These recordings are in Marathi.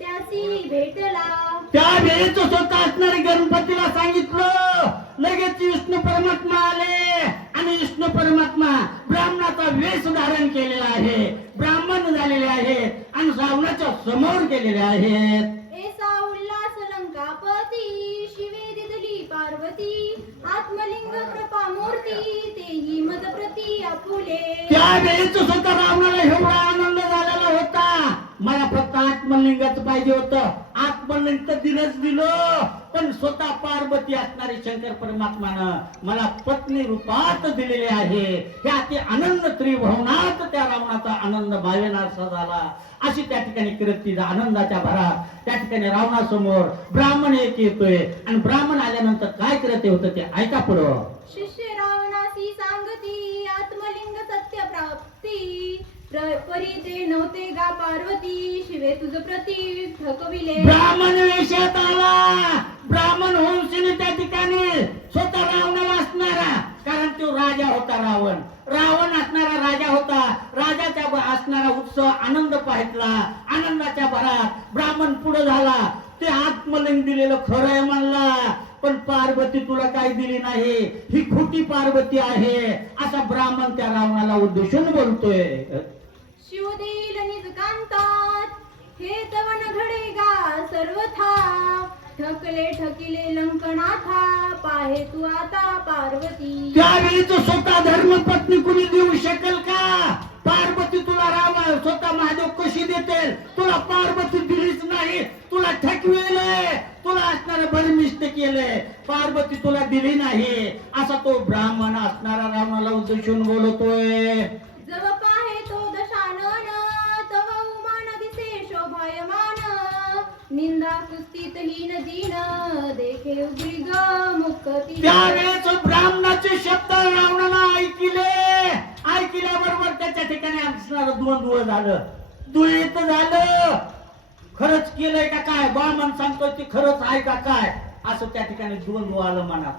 त्यासी भेटला. त्यावेळेच स्वतः असणारे गणपतीला सांगितलं. लगेच विष्णू परमात्मा आले आणि विष्णू परमात्मा ब्राह्मणाचा वेश धारण केलेला आहे, ब्राह्मण झालेले आहेत आणि श्रावणाच्या समोर गेलेले आहेत. ऐसा उल्हास लंकापती शिवे दिदली पार्वती. आत्मलिंग कृपा मूर्ती तेही मद प्रती आपुले. त्यावेळेच स्वतः रावणाला एवढा आनंद झालेला होता. मला फक्त आत्मलिंगाच पाहिजे होतं. आत्मलिंग तर दिलं, पण स्वतः पार्वती असणारे शंकर परमात्मानं मला पत्नी रूपात दिलेले आहे. हे अति आनंद त्रिभुवनात त्या रावणाचा आनंद भावेनासा झाला. अशी त्या ठिकाणी कीर्ती आनंदाच्या भरात त्या ठिकाणी रावणासमोर ब्राह्मण एक येतोय आणि ब्राह्मण आल्यानंतर काय करते होतं ते ऐका पुढं. शिष्य रावणासी सांगती आत्मलिंग सत्य प्राप्ती. परी ते नव्हते गा पार्वती शिवे तुझ प्रती ठकविले. ब्राह्मण वेशात आला. ब्राह्मण वंशीने त्या ठिकाणी स्वतः रावणाला असणारा, कारण तो राजा होता. रावण असणारा राजा होता. राजाच्या असणारा उत्सव आनंद पाहितला. आनंदाच्या भरात ब्राह्मण पुढे झाला. ते आत्मलिंग दिलेलं खरं आहे म्हणला, पण पार्वती तुला काही दिली नाही, ही खोटी पार्वती आहे असा ब्राह्मण त्या रावणाला उद्देशून बोलतोय. शिव देईल निज कांतात हे तवन घडे गा सर्वथा. ठकले ठकिले लंकनाथा पाहे तू आता पार्वती. त्यावेळी तो स्वतः धर्मपत्नी कुणी देऊ शकेल का? पार्वती तुला राम स्वतः महादेव कशी देतील? तुला पार्वती दिलीच नाही, तुला ठकविले, तुला असणारे बरमिष्ट केले, पार्वती तुला दिली नाही असा तो ब्राह्मण असणारा रावणाला उद्देशून बोलतोय. जव पाहे तो दशानन तव उमान दिसे शोभायमान. निंदा कुस्तीत हीन दीन देखे उग्री ग मुक्ती. त्यावेळेस ब्राह्मणाचे शब्द रावणाला ऐकल्याबरोबर त्याच्या ठिकाणी असणारं द्वंद्व झालं. दुहित झालं. खरंच केलंय का काय? ब्राह्मण सांगतोय ते खरंच आहे का काय असं त्या ठिकाणी द्वंद्व आलं मनात.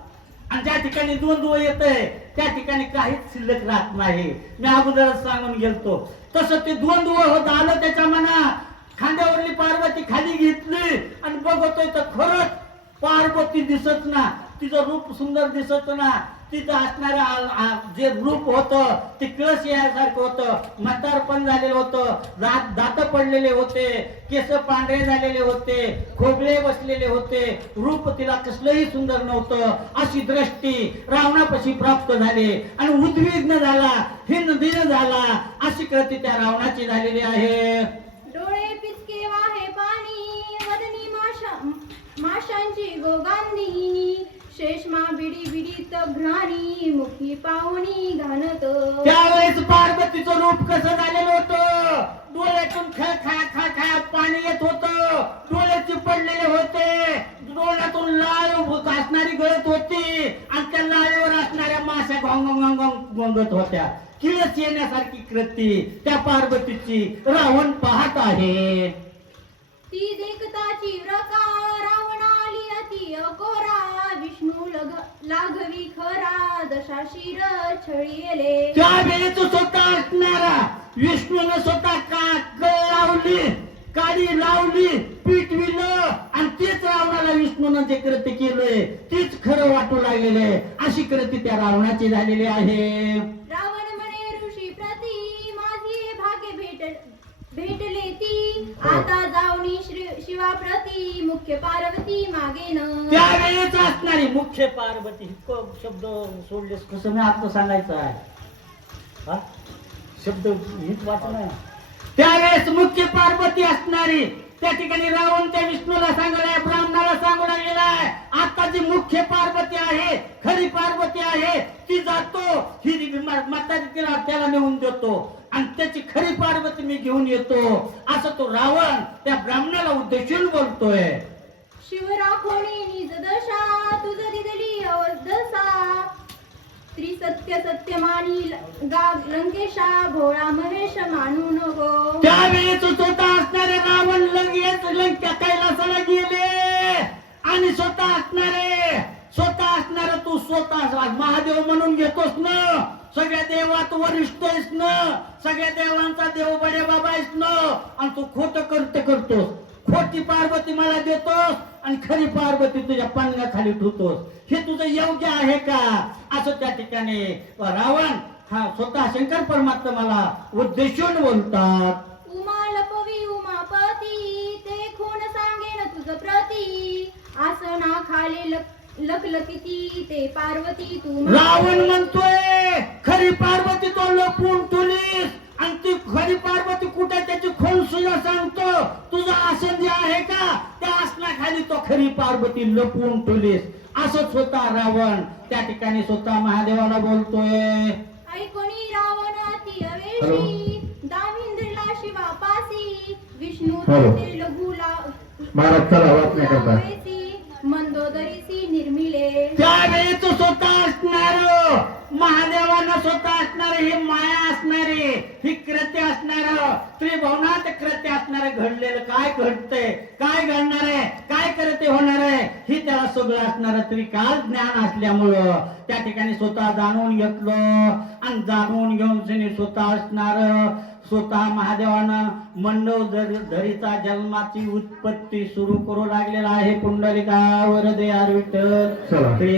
आणि ज्या ठिकाणी द्वंद्व येतंय त्या ठिकाणी काहीच शिल्लक राहत नाही. मी अगोदरच सांगून गेलतो तसं ते द्वंद्व होत आलं त्याच्या मनात. खांद्यावरली पार्वती खाली घेतली आणि बघतोय तर खरंच पार्वती दिसत ना, तिचं रूप सुंदर दिसत ना, तिचं असणारं जे रूप होतं ते कळस यासारखं होतं. म्हातारपण झालेलं होतं, दात पडलेले होते, केस पांढरे झालेले होते, खोबळे बसलेले होते, रूप तिला कसलंही सुंदर नव्हतं. अशी दृष्टी रावणापाशी प्राप्त झाली आणि उद्विग्न झाला, हिंदीन झाला. अशी कृती त्या रावणाची झालेली आहे. डोळे पिचके वाहे पाणी वदनी माशांची गोगांनी. शेषमा बिडी बिडीत घ्राणी मुखी पाहुणी घालत. त्यावेळेस पार्वतीचं रूप कसं झालेलं होतं? डोळ्यातून खा पाणी येत होतं, डोळे चिपडलेले होते, डोळ्यातून लाळ असणारी गळत होती आणि त्या लाळेवर असणाऱ्या माश्या गोंगत होत्या. किळस येण्यासारखी कृती त्या पार्वतीची रावण पाहत आहे. ती देखताची व्रका रावणाली अति अकोरा. विष्णू लाघवी खरा दशा शिर छळीले. त्यावेळेस स्वतः असणारा विष्णूने स्वतः लावली, काडी लावली, पिटविलं आणि तेच रावणाला विष्णूनं जे कृत्य केलंय तीच खरं वाटू लागलेले. अशी कृती त्या रावणाची झालेली आहे. रावण म्हणे ऋषी प्रती माझी भाग्य भेटले ती. आता जाऊनी शिवा प्रती मुख्य पार्वती मागेन. त्यावेळेस असणारी मुख्य पार्वती शब्द सोडलेस कसं मी आता सांगायचं आहे. शब्द हीच वाचना. त्यावेळेस मुख्य पार्वती असणारी त्या ठिकाणी रावण त्या विष्णूला सांगलाय, ब्राह्मणाला सांगू लागलेलाय, आता जी मुख्य पार्वती आहे, खरी पार्वती आहे ती जातो, ही म्हातारी तिला त्याला नेऊन देतो आणि त्याची खरी पार्वती मी घेऊन येतो असं तो रावण त्या ब्राह्मणाला उद्देशून बोलतोय. शिवराखोणी निज दशा तुझ दिदली अवदसा. त्रिसत्य सत्यमानी लंकेशा भोळा महेश मानू नको. त्यावेळेस स्वतः असणारे रावण लगेच लंका कैलासाला गेले आणि स्वतः असणारे तू स्वतः महादेव म्हणून घेतोस ना, सगळ्या देवात वरिष्ठ आहेस ना, सगळ्या देवांचा देव बडे बाबा आहेस ना, आणि तू खोट करतोस. खोटी पार्वती मला देतोस आणि खरी पार्वती तुझ्या पानगाखाली ठेवतोस, हे तुझं योग्य आहे का? असं त्या ठिकाणी रावण हा स्वतः शंकर परमात्म्याला उद्देशून बोलतात. उमा लपवी उमापती ते खून सांगेन तुझ प्रती आसना खाली लखलखिती ते पार्वती तू रावण म्हणतोय खरी पार्वती तो लपवून ठेवलीस आणि ती खरी पार्वती कुठे त्याची खून सुद्धा सांगतो. तुझं आसन जे आहे का त्या आसनाखाली तो खरी पार्वती लपवून ठेवलीस, असंच होता रावण त्या ठिकाणी स्वतः महादेवाला बोलतोय. ऐकोनी रावण अति अवेशी दामिंद्रला शिवापासी विष्णू ते लघुला महाराज चला वाच नाही करता. मंदोदरीसी निर्मिले त्यावेळी तो स्वतः असणार महादेवांना स्वतः असणार, ही माया असणारी, ही कृत्य असणार, त्रिभुवनात कृत्य असणार. घडलेलं काय घडतंय, काय घडणार आहे, काय कृत्य होणार आहे, ही त्याला सगळं असणार त्रिकाल ज्ञान असल्यामुळं त्या ठिकाणी स्वतः जाणून घेतलं आणि जाणून घेऊन स्वतः असणार. स्वतः महादेवानं मंडोदरीचा जन्माची उत्पत्ती सुरू करू लागलेला आहे. पुंडलिका वरदे विठ्ठल. चला.